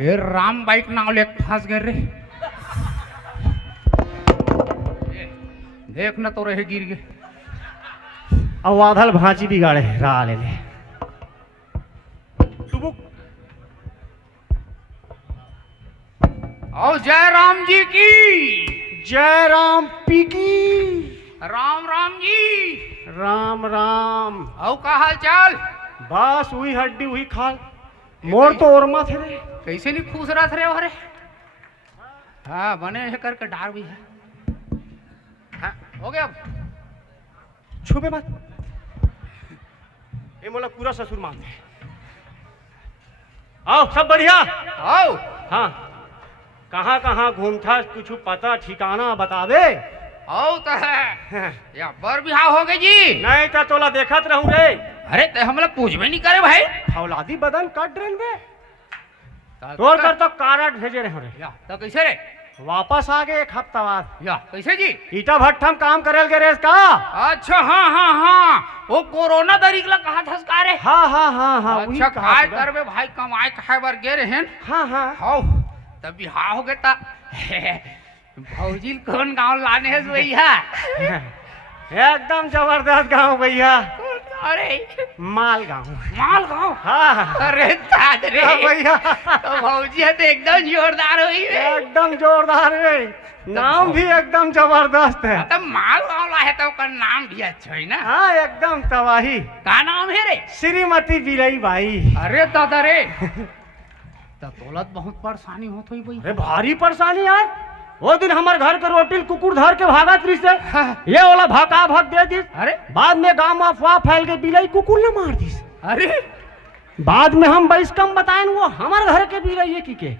ए Ram bike नाव ले फंस गए रे। देख न तो रहे गिर गए। अब वाधल भांची बिगाड़े रहा ले ले टुबुक। और जय राम जी की जय राम पी की। राम राम जी। राम राम। औ का हाल चाल? बस हुई हड्डी हुई खाल। मोर तो ओरमा थे रे। कैसे नहीं खुश रहा थे अरे। हाँ बने है करके डार भी है। हाँ हो गया अब। छुपे मत। ये मोला पूरा ससुर मानते। आओ सब बढ़िया। आओ। हाँ कहाँ कहाँ घूमता कुछ पता ठिकाना बता दे। आओ तो है या बर बिहाव हो गए जी। नहीं तो तोला देखत रहूं रे। अरे ते हमला पूछबे नहीं करे भाई। फौलादी बदन काट ड्रेन में तोड़ कर तो काराट भेजे रहे रे। या तो कैसे रे? वापस आ गए एक हफ्ता बाद। या कैसे जी? ईटा भट्ठम काम करल गए रे इसका। अच्छा हाँ हाँ हाँ वो कोरोना दरीकला कहा था उसका रे। हाँ हाँ हाँ हाँ अच्छा काय करबे भाई कमाए खाए बर गे रहे। हाँ हाँ हाउ तब बिहाव हो गए ता भौजी कौन गांव लाने है भैया? एकदम जबरदस्त गांव भैया। अरे माल गांव। माल गांव। हाँ अरे दाद रे भैया तो भौजी है तो एकदम जोरदार हुई रे। एकदम जोरदार है। नाम भी एकदम जबरदस्त है। तब माल गांव ला है तो उसका नाम भी अच्छा है ना। हाँ एकदम तबाही। का नाम है रे? श्रीमती बिलई बाई। अरे दादा रे तो तोलत बहुत परेशानी होत हुई भाई। अरे भारी परेशानी यार। वो दिन हमारे घर के रोटिल कुकुर धर के भागा त्रिस से। हाँ। ये वाला भाका भाग दे दिस। अरे बाद में गांव में अफवाह फैल गई बिलई कुकुर ने मार दिस। अरे बाद में हम बैस कम बताएं वो हमारे घर के बिलई की के।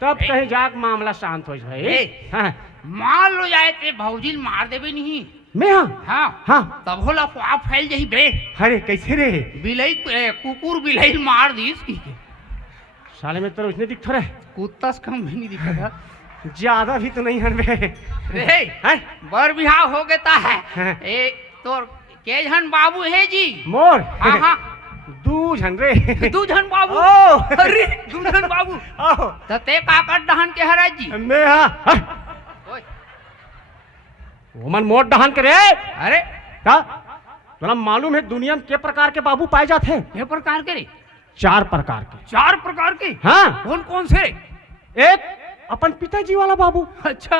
तब कहीं जाके मामला शांत हो जाए। हाँ। मान लो जाए ते भौजी मार देबे नहीं। मैं हाँ हाँ हाँ तब होला अफवाह फैल जाही बे। अरे कैसे रे बिलई कुकुर बिलई मार दीस की के। साले में तो उसने दिख रहे कुत्ता से कम भी नहीं दिखा था। ज्यादा भी तो नहीं हन बे। रे हैं? बर बिहाव हो गया है। हाँ। ए तोर के जन बाबू है जी? मोर हाँ हाँ दू झन रे। दू जन बाबू। ओ अरे दू जन बाबू ओ तो ते काकट दहन के हरा जी। मैं हाँ ओए, वो मन मोट दहन करे। अरे क्या तुला मालूम है दुनिया में के प्रकार के बाबू पाए जाते हैं? ये प्रकार के रे? 4 प्रकार के। 4 प्रकार के? हाँ कौन कौन से? एक अपन पिताजी वाला बाबू। अच्छा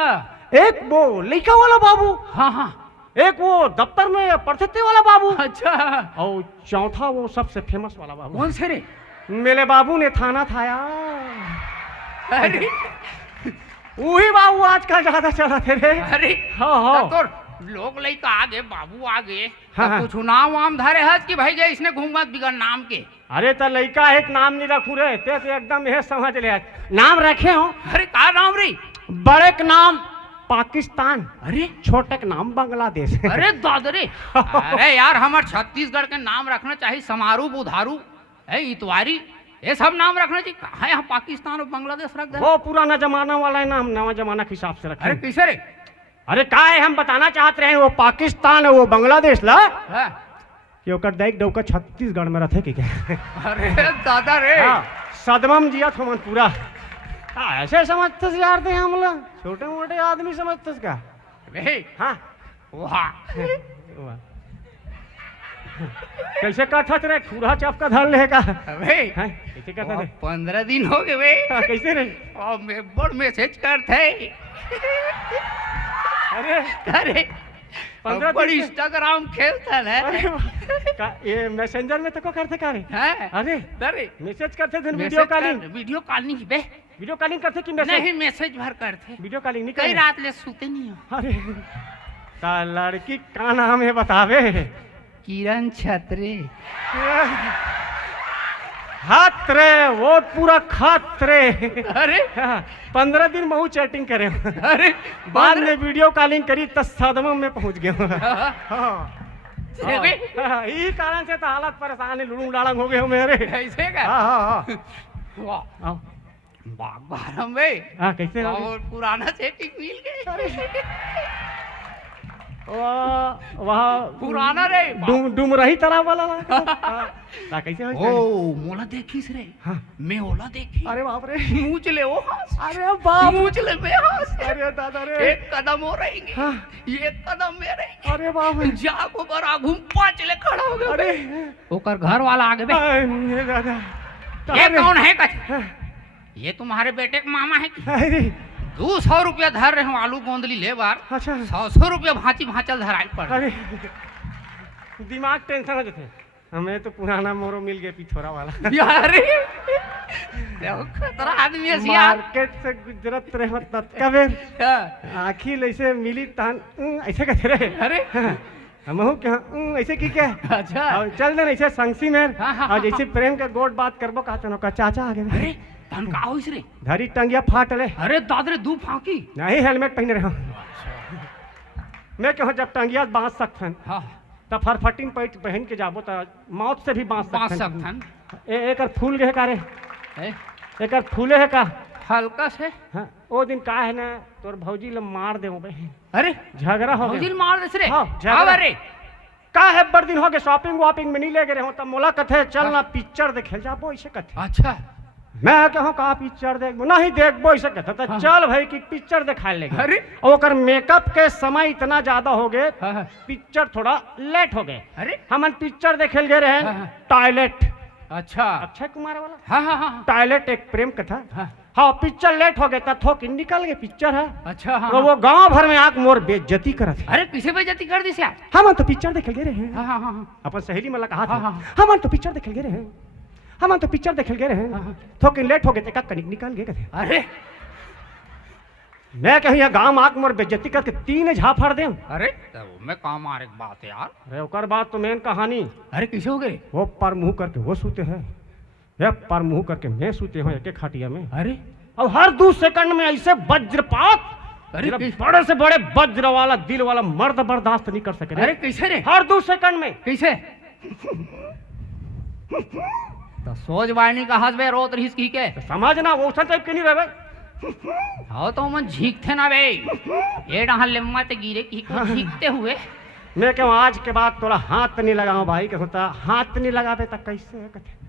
एक वो लड़का वाला बाबू। हाँ हाँ एक वो दफ्तर में पढ़ते वाला बाबू। अच्छा और चौथा वो सबसे फेमस वाला बाबू। कौन से रे? मेरे बाबू ने थाना था यार। अरे वही बाबू आजकल ज्यादा चला थे रे। अरे हाँ हाँ तो लोग लइका आ गए बाबू आ गए हाँ, हाँ। कुछ नाम वाम धरे है कि भाई गए इसने घूमत बिगड़ नाम के। अरे तो लड़का एक नाम नहीं रखू रे ते तो एकदम यह समझ ले नाम रखे हो। अरे का नाम रे? बड़े का नाम पाकिस्तान। अरे छोटे का नाम बांग्लादेश। अरे दादरे अरे यार हमारे छत्तीसगढ़ के नाम रखना चाहिए समारू बुधारू है इतवारी ये सब नाम रखना चाहिए। कहाँ यहाँ पाकिस्तान और बांग्लादेश रख दे। वो पुराना जमाना वाला है नाम नवा जमाना के हिसाब से रखे। अरे कैसे रे? अरे का है हम बताना चाहते रहे वो पाकिस्तान है वो बांग्लादेश ला हाँ। कि ओकर दाइक डौका छत्तीसगढ़ में रखे क्या। अरे दादा रे हाँ, सदमम जिया थमन पूरा। ऐसे समझते यार थे हम लोग छोटे मोटे आदमी समझते का। रे हाँ वाह कैसे कथा रे खूरा चप का धर लेगा। अबे कैसे कथा रे 15 दिन हो गए बे। कैसे रे और मैं बड़ मैसेज करते अरे अरे 15 बड़ दिन इंस्टाग्राम खेलता है। अरे ये मैसेंजर में तो को करते का रे। हैं? अरे अरे मैसेज करते थे वीडियो कॉलिंग। वीडियो कॉलिंग बे वीडियो कॉलिंग करते कि मैसेज? नहीं मैसेज भर करते। वीडियो कॉलिंग नहीं कई करे। रात ले सोते नहीं हो। अरे ता लड़की का नाम है बतावे। किरण छत्रे। हाथ रे वो पूरा खात रे। अरे 15 दिन महू चैटिंग करे। अरे बाद में वीडियो कॉलिंग करी तो सदमा में पहुंच गए। यही कारण से तो हालत परेशान है लुड़ू लाड़ंग हो गए हो मेरे। कैसे का? हाँ हाँ वाह हाँ बाग बारम बे हाँ कैसे हो और पुराना सेटिंग मिल गए। वहाँ पुराना रे डूम रही तरह वाला कैसे हो ओ मोला देखिस रे हाँ। मैं ओला देखी अरे बाप रे मूछ ले ओ हास अरे बाप मूछ ले मैं हास अरे दादा रे एक कदम हो रहेंगे हाँ। एक कदम में रहेंगे अरे बाप जाको बरा घूम पाँच ले खड़ा हो गया अरे ओकर घर वाला आगे बे ये दादा ये कौन है कछ ये तुम्हारे बेटे का मामा है कि अरे 200 रुपया धर रहे हो आलू गोंदली ले बार अच्छा 100 रुपया भांची भांचल धराई पड़ अरे दिमाग टेंशन हो जाते हमें तो पुराना मोरो मिल गया पिथोरा वाला यार देखो खतरा आदमी है यार मार्केट से गुजरत रहे मतलब कबे आखिर ऐसे मिली तान ऐसे कहते रहे अरे हम हो क्या ऐसे की क्या अच्छा और चल देना ऐसे संगसी में हाँ, और जैसे प्रेम का गोड बात करबो कहते हो का चाचा आगे अरे तन का होइस रे धरी टंगिया फाट ले अरे दादरे दू फांकी नहीं हेलमेट पहने रहो मैं कहूँ जब टंगिया बांध सकथन हाँ तब फरफटिन पैट पहन के जाबो तो मौत से भी बांध पांच सकथन सकथन एकर फूल गए का रे ए, एकर फूले है का हल्का से हाँ वो दिन का है ना तोर भौजी ल मार दे बहन अरे झगड़ा हो भौजी गया मार देस रे हाँ, झगड़ा। अब अरे का है बड़ दिन हो गए शॉपिंग वॉपिंग में नहीं ले गए हो तब मोला कथे चल ना पिक्चर देखे जाबो ऐसे कथे अच्छा मैं कहूँ का पिक्चर देखबो नहीं देखबो ऐसे कहते तो हाँ। चल भाई कि पिक्चर दिखा लेंगे अरे ओकर मेकअप के समय इतना ज्यादा हो गए हाँ, हाँ। पिक्चर थोड़ा लेट हो गए अरे हमन पिक्चर देखे गए रहे हाँ, हाँ। टॉयलेट अच्छा अक्षय कुमार वाला हाँ हाँ हाँ टॉयलेट एक प्रेम कथा हाँ हाँ पिक्चर लेट हो गए था थोक निकल गए पिक्चर है अच्छा हाँ तो वो गांव भर में आग मोर बेइज्जती करत है अरे किसे बेइज्जती कर दी यार हम तो पिक्चर देखे गए रहे हाँ हाँ हाँ अपन सहेली मला कहा हाँ, था हाँ। हम तो पिक्चर देखे गए रहे हम तो पिक्चर देखे गए रहे हाँ, हाँ। थोक लेट हो गए थे का कनिक निकल गए थे अरे मैं कहीं यहाँ गांव आग मोर बेइज्जती करके 3 झाफड़ दे अरे तब मैं काम आ रही बात है यार अरे ओकर बात तो मेन कहानी अरे किसे हो गए वो पर मुंह करके वो सूते हैं या पर मुंह करके मैं सूते हूँ एक खाटिया में अरे और हर 2 सेकंड में ऐसे वज्रपात अरे जरा किस- बड़े से बड़े वज्र वाला दिल वाला मर्द बर्दाश्त नहीं कर सके अरे कैसे रे हर 2 सेकंड में कैसे तो सोच बानी का हंस बे रोत रहीस की के तो समझना वो उस टाइप के नहीं रहे हाँ तो मन झीकते ना बे ये डहा लेम्मा ते गिरे की को झीकते हुए मैं कहूँ आज के बाद थोड़ा हाथ नहीं लगाऊं भाई के होता हाथ नहीं लगाते तक कैसे है कहते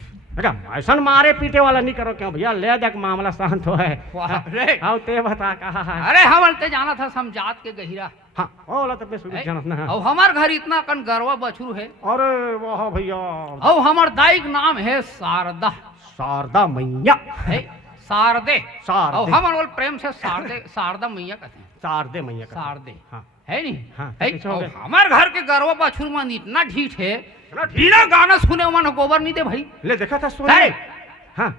ऐसा मारे पीटे वाला नहीं करो क्यों भैया ले देख मामला शांत हो है वाह रे आओ ते बता कहा है अरे हम ते जाना था समझात के गहिरा हाँ ओला तब शुरू जानत ना और हमार घर इतना कन गरवा बछरू है अरे वाह भैया और हमार दाई का नाम है शारदा शारदा मैया है शारदे शारदे। और हमार बोल प्रेम से शारदे शारदा मैया कहते हैं शारदे मैया का शारदे हाँ है नहीं हाँ, है? कैसे हो और गए? हमार घर के गरवा बछरू मन इतना ढीठ है बिना गाना सुने मन गोबर नहीं दे भाई ले देखा था अरे सोने हाँ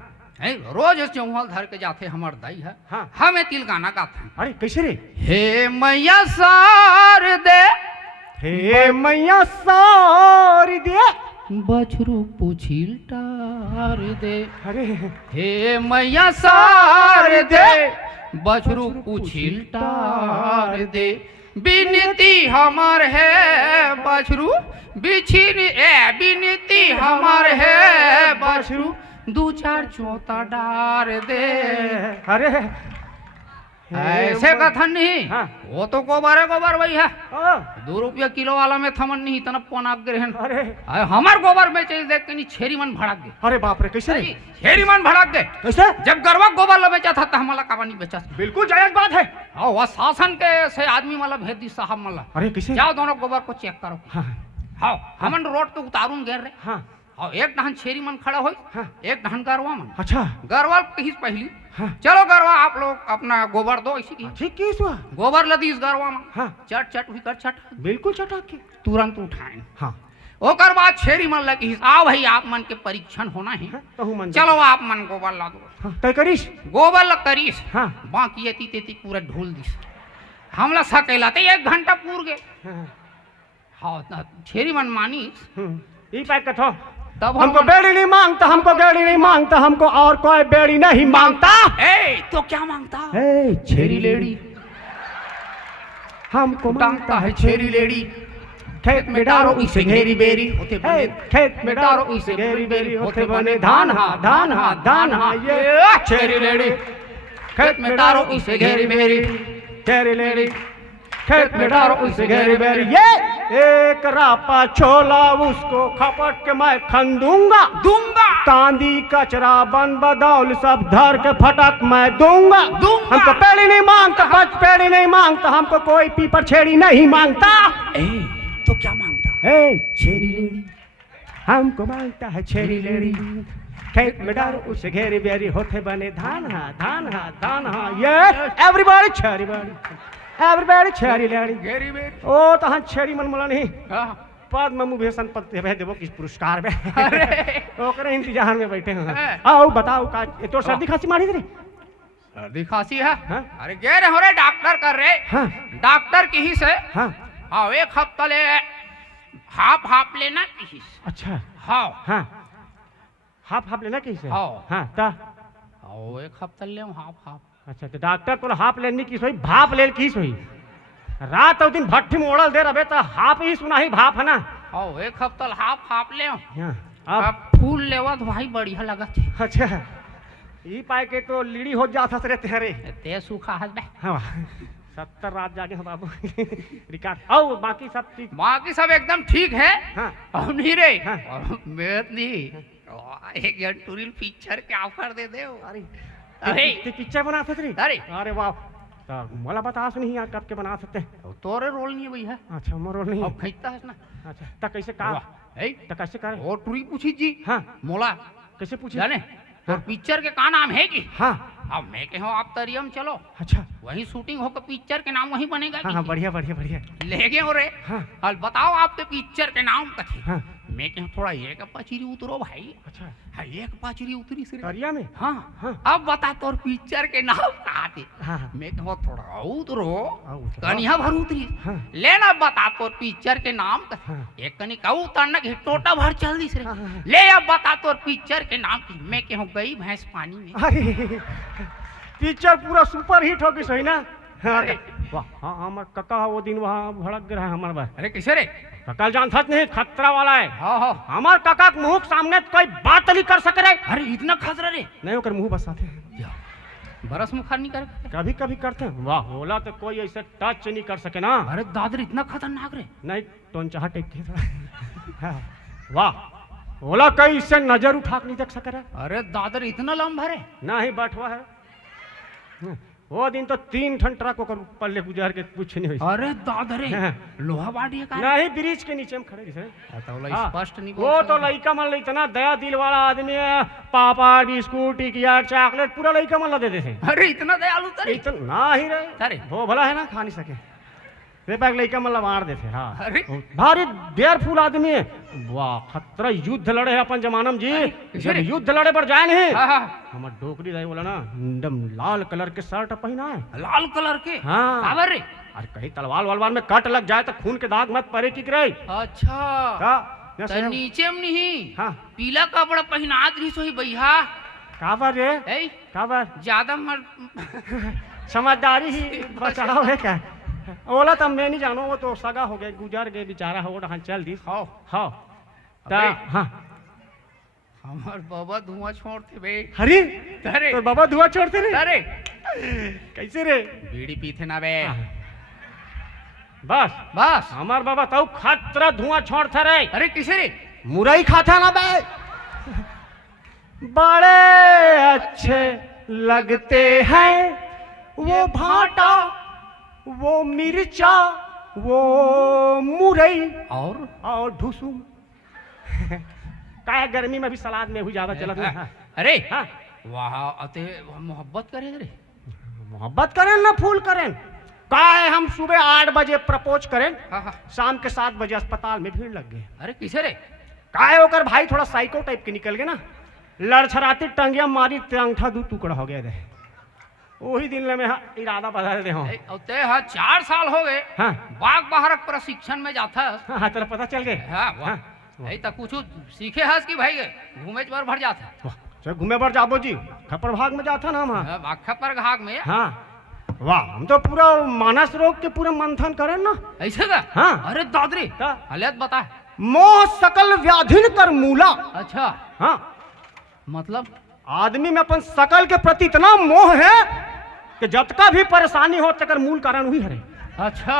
है रोज चौहल धर के जाते हमार दाई है हाँ। हमें तिल गाना गाते हैं अरे कैसे रे हे मैया शारदे हे मैया सारी दे बछरू पुछिल टार दे अरे हे मैया शारदे बछरू पुछिल टार दे बिनती हमार है बछरू बिछिन बिनती हमार है बछरू 2-4 चोता डार दे अरे ऐसे कथन नहीं हाँ। वो तो गोबर है गोबर भाई है हाँ, 2 रुपया किलो वाला में थमन नहीं इतना पोनाक गए रहन अरे हमार गोबर में चल देख के नहीं छेरी मन भड़क गए अरे बाप रे कैसे रे छेरी मन भड़क गए कैसे जब गरवा गोबर ला बेचा था तो हमारा काबा नहीं बेचा बिल्कुल जायज बात है और वह शासन के से आदमी वाला भेज दी साहब मला अरे कैसे जाओ दोनों गोबर को चेक करो हाँ हाँ हमन रोड पे उतारून गए रे हाँ और एक डहन छेरी मन खड़ा होई हाँ। एक डहन गरवा मन अच्छा गरवा कहीं पहली हाँ चलो गरवा आप लोग अपना गोबर दो इसी की ठीक किस हुआ गोबर लदी इस गरवा में हाँ चट चट भी कर चट बिल्कुल चटा के तुरंत उठाए हाँ ओकर बाद छेरी मन लगी आओ भाई आप मन के परीक्षण होना है हाँ, कहूँ मन चलो आप मन गोबर ला दो हाँ तय करीश गोबर ला करीस हाँ बाकी एती तेती पूरा ढोल दिस हमला सकेलाते 1 घंटा पूर गए हाँ हाँ छेरी मन मानीस ये पैक कथो तब हमको बेड़ी नहीं मांगता हमको बेड़ी नहीं मांगता हमको और कोई बेड़ी नहीं मांगता ए तो क्या मांगता ए छेरी लेडी हमको मांगता है छेरी लेडी खेत में डारो इसे घेरी बेरी होते बने ए, खेत में डारो इसे इसे घेरी बेरी होते बने धान हा धान हा धान हा ये छेरी लेडी खेत में डारो इसे घेरी बेरी तेरी लेडी खेत में डारो उसे घेरी बेरी, ये एक रापा छोला उसको खपट के मैं खंदूंगा, दूंगा कांदी कचरा बन बदौल सब धर के फटक मैं दूंगा। दूंगा। हमको पेड़ी नहीं मांगता, बच पेड़ी नहीं मांगता, हमको कोई पीपर छेड़ी नहीं मांगता। तो क्या मांगता? छेरी लेड़ी हमको मांगता है, छेरी लेड़ी खेत में डारो उसे घेरी बेरी, होते बने धान हा धान हा धान हा, ये एवरीबॉडी छेरी बेरी, एवरीबॉडी छेरी लेड़ी। घेरी बेरी ओ तहां छेरी मन मला नहीं हाँ। पद्म विभूषण पद देवो किस पुरस्कार में अरे ओकरे इंतजार में बैठे हैं। हैं। आओ बताओ का ये तो सर्दी खांसी मारी रे? सर्दी खांसी है हाँ? अरे गे रहे हो रे डॉक्टर कर रहे हाँ डॉक्टर की ही से हाँ हाँ एक हफ्ता ले हाफ लेना किसी से अच्छा हाँ हाँ हाफ हाफ लेना कैसे? हाँ। हाँ ता हाँ एक हफ्ता ले हाफ अच्छा तो डॉक्टर तो हाफ लेनी की सोई भाप ले की सोई रात और दिन भट्टी में ओढ़ल दे रहे तो हाफ ही सुना ही भाप है ना। हाँ एक हफ्ता हाफ ले हाँ, अब फूल लेवा तो भाई बढ़िया लगा थे। अच्छा ई पाए के तो लीड़ी हो जाता रे तेरे। ते सूखा हस बे हाँ 70 रात जागे हो बाबू रिकॉर्ड आओ बाकी सब ठीक। बाकी सब एकदम ठीक है हाँ और नहीं रे हाँ। और मेहनत नहीं एक जन टूरिल पिक्चर के ऑफर दे दे अरे अरे ते पिक्चर बना सकते रे? अरे अरे वाह तो मला बता सुनी यार कब के बना सकते हैं? तोरे रोल नहीं है भैया अच्छा मोर रोल नहीं है। अब खींचता है ना अच्छा तो कैसे का है तो कैसे करे? और टूरी पूछी जी हाँ मोला कैसे पूछे? जाने और पिक्चर के का नाम है कि हाँ अब मैं कहो आप तरियम चलो अच्छा वही शूटिंग होकर पिक्चर के नाम वही बनेगा हाँ हाँ बढ़िया बढ़िया बढ़िया ले गए हो रे हाँ और बताओ आपके पिक्चर के नाम कथे हाँ मैं कहो थोड़ा एक पाचरी उतरो भाई अच्छा हाँ एक पाचरी उतरी से दरिया में हाँ हाँ अब बता तोर पिक्चर के नाम कहा थे हाँ हाँ मैं कहो थोड़ा उतरो उतरो। कनिया भर उतरी हाँ लेना बता तोर पिक्चर के नाम कथे हाँ एक कनी का उतरना के टोटा भर चल दी से हाँ, हाँ, हाँ। ले अब बता तोर पिक्चर के नाम की मैं कहो गई भैंस पानी में अरे पिक्चर पूरा सुपर हिट हो गई सही ना? अरे। वाह हाँ हमार कका वो दिन वहाँ भड़क रहा है हमारे बार। अरे कैसे रे कका जानता नहीं खतरा वाला है। हाँ हाँ हमार कका के मुंह के सामने कोई बात नहीं कर सके रे। अरे इतना खतरा रे नहीं होकर मुंह बसाते हैं बरस मुखार नहीं कर कभी कभी करते हैं। वाह होला तो कोई ऐसे टच नहीं कर सके ना। अरे दादर इतना खतरनाक रे नहीं टोन चाह टेक के हाँ, वाह होला कोई इससे नजर उठा के नहीं देख सके रे। अरे दादर इतना लंबा रे ना ही बैठवा है। वो दिन तो 3 ठन ट्रक होकर पल्ले गुजार के कुछ नहीं हुई। अरे दादरे हाँ। लोहा बाड़ी है का नहीं ब्रिज के नीचे में खड़े रहे। हाँ, स्पष्ट नहीं वो तो लड़का मन इतना दया दिल वाला आदमी है। पापा बिस्कुट टिकिया चॉकलेट पूरा लड़का मन ला दे देते। अरे इतना दयालु तरे इतना ना ही रहे अरे वो भला है ना खा नहीं सके वे बैग लड़का मन ला मार देते। हाँ अरे भारी बेयरफुल आदमी है। वाह खतरा युद्ध लड़े है अपन जमाना में जी। किसे जब रे? युद्ध लड़े पर जाए नहीं हाँ हाँ हमार डोकरी रहे बोला ना एकदम लाल कलर के शर्ट पहना है। लाल कलर के हाँ काबर रे अरे कहीं तलवार वलवार में कट लग जाए तो खून के दाग मत पड़े की करे। अच्छा का तो नीचे में नहीं हाँ पीला कपड़ा पहना दी सोही भैया काबर रे ए काबर ज्यादा मर समझदारी ही बचाओ है क्या? ओला तो मैं नहीं जानो वो तो सगा हो गए गुजर गए बेचारा हो रहा चल दी। हाँ हाँ अबे। हाँ हमार बाबा धुआं छोड़ते बे अरे अरे तो बाबा धुआं छोड़ते रे अरे कैसे रे? बीड़ी पीते ना बे बस बस हमार बाबा तो खतरा धुआं छोड़ता रे। अरे किसे रे मुरई खाता ना बे बड़े अच्छे लगते हैं वो भाटा वो मिर्चा वो मुरई और ढुसू का गर्मी में भी सलाद में भी ज्यादा चलत है। हाँ। अरे हाँ वाह अते मोहब्बत करे रे मोहब्बत करें ना फूल करें का है हम सुबह 8 बजे प्रपोज करें हाँ हाँ शाम के 7 बजे अस्पताल में भीड़ लग गए। अरे किसे रे का है होकर भाई थोड़ा साइको टाइप के निकल गए ना लड़छड़ाती टंगिया मारी अंगठा 2 टुकड़ा हो गया रहे। वही दिन में इरादा बदल दे हूँ। ते हाँ 4 साल हो गए हाँ बाघ बाहरक प्रशिक्षण में जाता है हाँ तेरा पता चल गए। हाँ वाह यही तक कुछ सीखे हस की भाई घूमे पर भर जाता चल घूमे पर जाबो जी खपर भाग में जाता ना हम। हाँ बाघ पर घाग में हाँ वाह हम तो पूरा मानस रोग के पूरा मंथन करें ना ऐसे का। हाँ अरे दादरी का हालत बता मोह सकल व्याधिन कर मूला। अच्छा हाँ मतलब आदमी में अपन सकल के प्रति इतना मोह है कि जब का भी परेशानी हो तकर मूल कारण वही हरे। अच्छा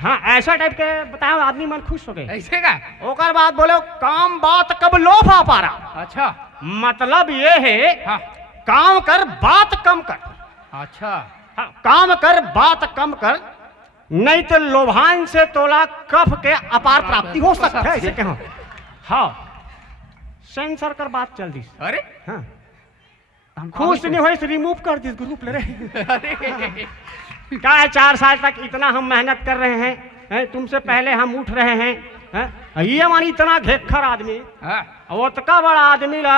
हाँ ऐसा टाइप के बताओ आदमी मन खुश हो गए। ऐसे का? ओकर बाद बोले काम बात कब लोफा पारा। अच्छा मतलब ये है हाँ काम कर बात कम कर। अच्छा हाँ, काम कर बात कम कर, नहीं तो लोभान से तोला कफ के अपार प्राप्ति हो सकता है ऐसे कहो। हाँ सेंसर कर बात चल दी। अरे हाँ हम खुश नहीं हुए रिमूव कर दिस ग्रुप ले रहे। अरे क्या है 4 साल तक इतना हम मेहनत कर रहे हैं, तुमसे पहले हम उठ रहे हैं, ये मानी इतना घेखर आदमी हाँ वो तका बड़ा आदमी ला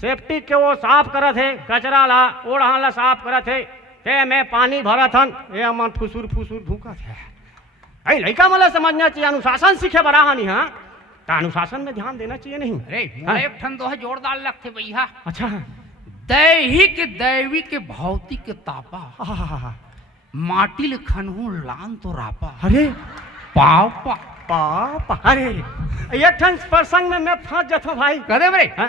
सेफ्टी के वो साफ करत है, कचरा ला ओढ़ा ला साफ करत है, ते में पानी भरत हन ये अमन फुसुर फुसुर भूकत है। अरे लड़का मला समझना चाहिए अनुशासन सीखे बड़ा हानि। हाँ तो अनुशासन में ध्यान देना चाहिए नहीं। अरे हाँ? एक ठन तो है जोरदार लगते भैया। अच्छा दैहिक दैवी के भौतिक के तापा हाँ। माटी ले खनहू लान तो रापा अरे पापा पापा अरे एक ठन प्रसंग में मैं फंस जाता हूँ भाई। कदे मरे हाँ,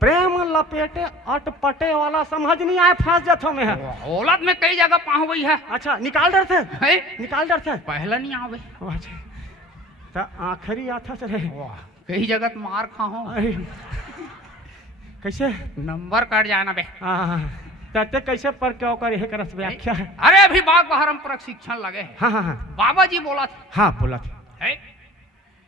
प्रेम लपेटे अटपटे वाला समझ नहीं आए फंस जाता हूँ मैं। औलत में कई जगह पाँव गई है। अच्छा निकाल डर थे है? निकाल डर थे पहला नहीं आवे अच्छा तो आखिरी आता से रहे। वाह कई जगह तो मार खाओ अरे कैसे नंबर कट जाना बे। तते कैसे पर क्या कर यह करस व्याख्या है। अरे अभी बाग बहरम प्रशिक्षण लगे है। हाँ हाँ हाँ बाबा जी बोला थे हाँ बोला था है?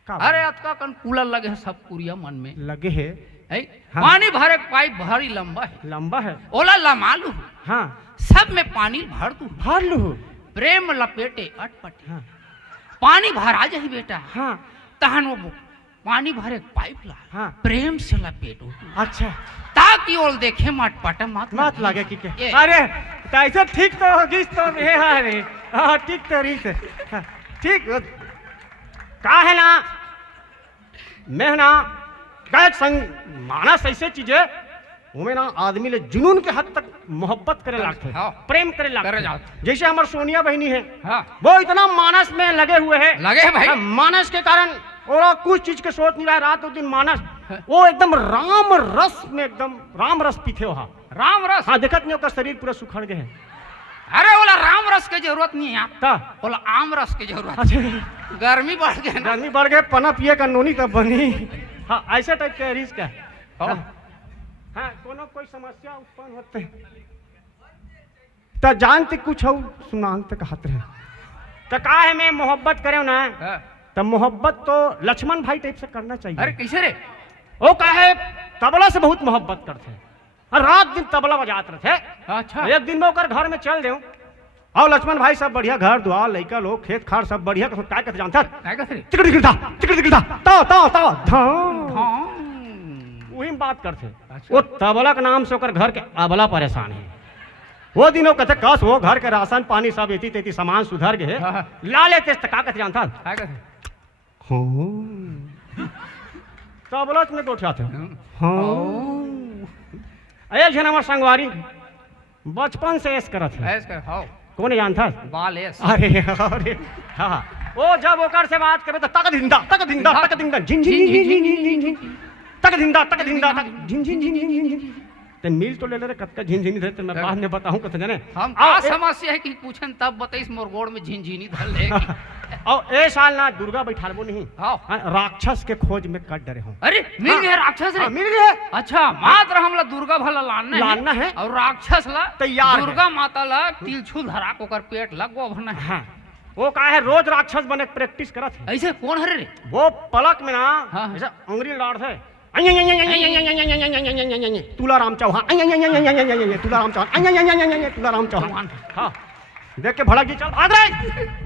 का अरे अतका कन कूलर लगे है सब पुरिया मन में लगे है है? हाँ। पानी भरे के पाइप भारी लंबा है लंबा है। ओला लमालू हाँ सब में पानी भर दू भर लू। प्रेम लपेटे अटपटे हाँ पानी भरा जाही बेटा हाँ तहन वो पानी भरे के पाइप ला हाँ प्रेम से लपेटो अच्छा ताकि ओल देखे मत पटा मत लगे कि ये। अरे तो ऐसे ठीक तो होगी तो ये है रे। हाँ ठीक तो रही से हाँ, ठीक का है ना मैं ना गायक संग मानस ऐसे चीजें उमें ना आदमी ले जुनून के हद तक मोहब्बत करे लागते हाँ। प्रेम करे करे लागते लागते। जैसे हमारे सोनिया बहनी है हाँ वो इतना मानस में लगे हुए है लगे है भाई। हाँ, मानस के कारण और कुछ चीज के सोच नहीं रहा रात और दिन मानस वो एकदम राम रस में एकदम राम रस पीते वहाँ। राम रस हाँ देखत नहीं उसका शरीर पूरा सुखड़ गए है। अरे बोला राम रस की जरूरत नहीं है यहाँ ता बोला आम रस की जरूरत है। अच्छा गर्मी बढ़ गई ना गर्मी बढ़ गए पना पिए का नोनी तब बनी। हाँ ऐसे टाइप के रिस्क है। हाँ। हाँ कोनो कोई समस्या उत्पन्न होते तो जानते कुछ हो सुनाते कहते रहे तो का है मैं मोहब्बत करे ना हाँ। तो मोहब्बत तो लक्ष्मण भाई टाइप से करना चाहिए। अरे कैसे रे वो का है तबला से बहुत मोहब्बत करते हैं और रात दिन तबला बजाते रहते। अच्छा एक दिन में ओकर घर में चल देऊ और लक्ष्मण भाई सब बढ़िया घर दुआर लड़का लोग खेत खार सब बढ़िया काय कहते जानता क्या कहते रे चिकड़ दिखता ताओ धाम हाँ वही बात करते। अच्छा। वो तबला के नाम से ओकर घर के अबला परेशान है। वो दिनों कहते कस वो घर के राशन पानी सब एती तेती सामान सुधर गए हाँ। ला लेते का कहते जानता क्या कहते तबला में गोठा थे। हाँ। एक जन हमार संगवारी बचपन से ऐस करत है ऐस कर हाँ कौन जानता। बाल ऐस अरे अरे हाँ वो जब ओकर से बात करे तो तक धिंदा झिन झिन झिन झिन झिन झिन झिन तक धिंदा झिन झिन झिन झिन झिन झिन ते मिल तो ले ले कतका झिन झिन थे तो मैं बाद में बताऊं कत जाने हम क्या समस्या है कि पूछन तब बताइस मोर गोड़ में झिनझिनी धर ले और ए साल ना दुर्गा बैठालबो नहीं हाँ। हाँ, राक्षस के खोज में कट डरे हूँ। अरे मिल गए राक्षस रे हाँ, मिल गए। अच्छा मात्र हमला दुर्गा भला लाना है और राक्षस ला तैयार है। दुर्गा माता ला तिलछू धरा को कर पेट लगवा भरना है। हाँ वो का है रोज राक्षस बने प्रैक्टिस करत है। ऐसे कौन है रे वो पलक में ना हाँ। ऐसा अंगुली लाड़ थे तुलाराम चौहान तुलाराम चौहान तुलाराम चौहान हाँ देख के भड़क जी चल भाग रहे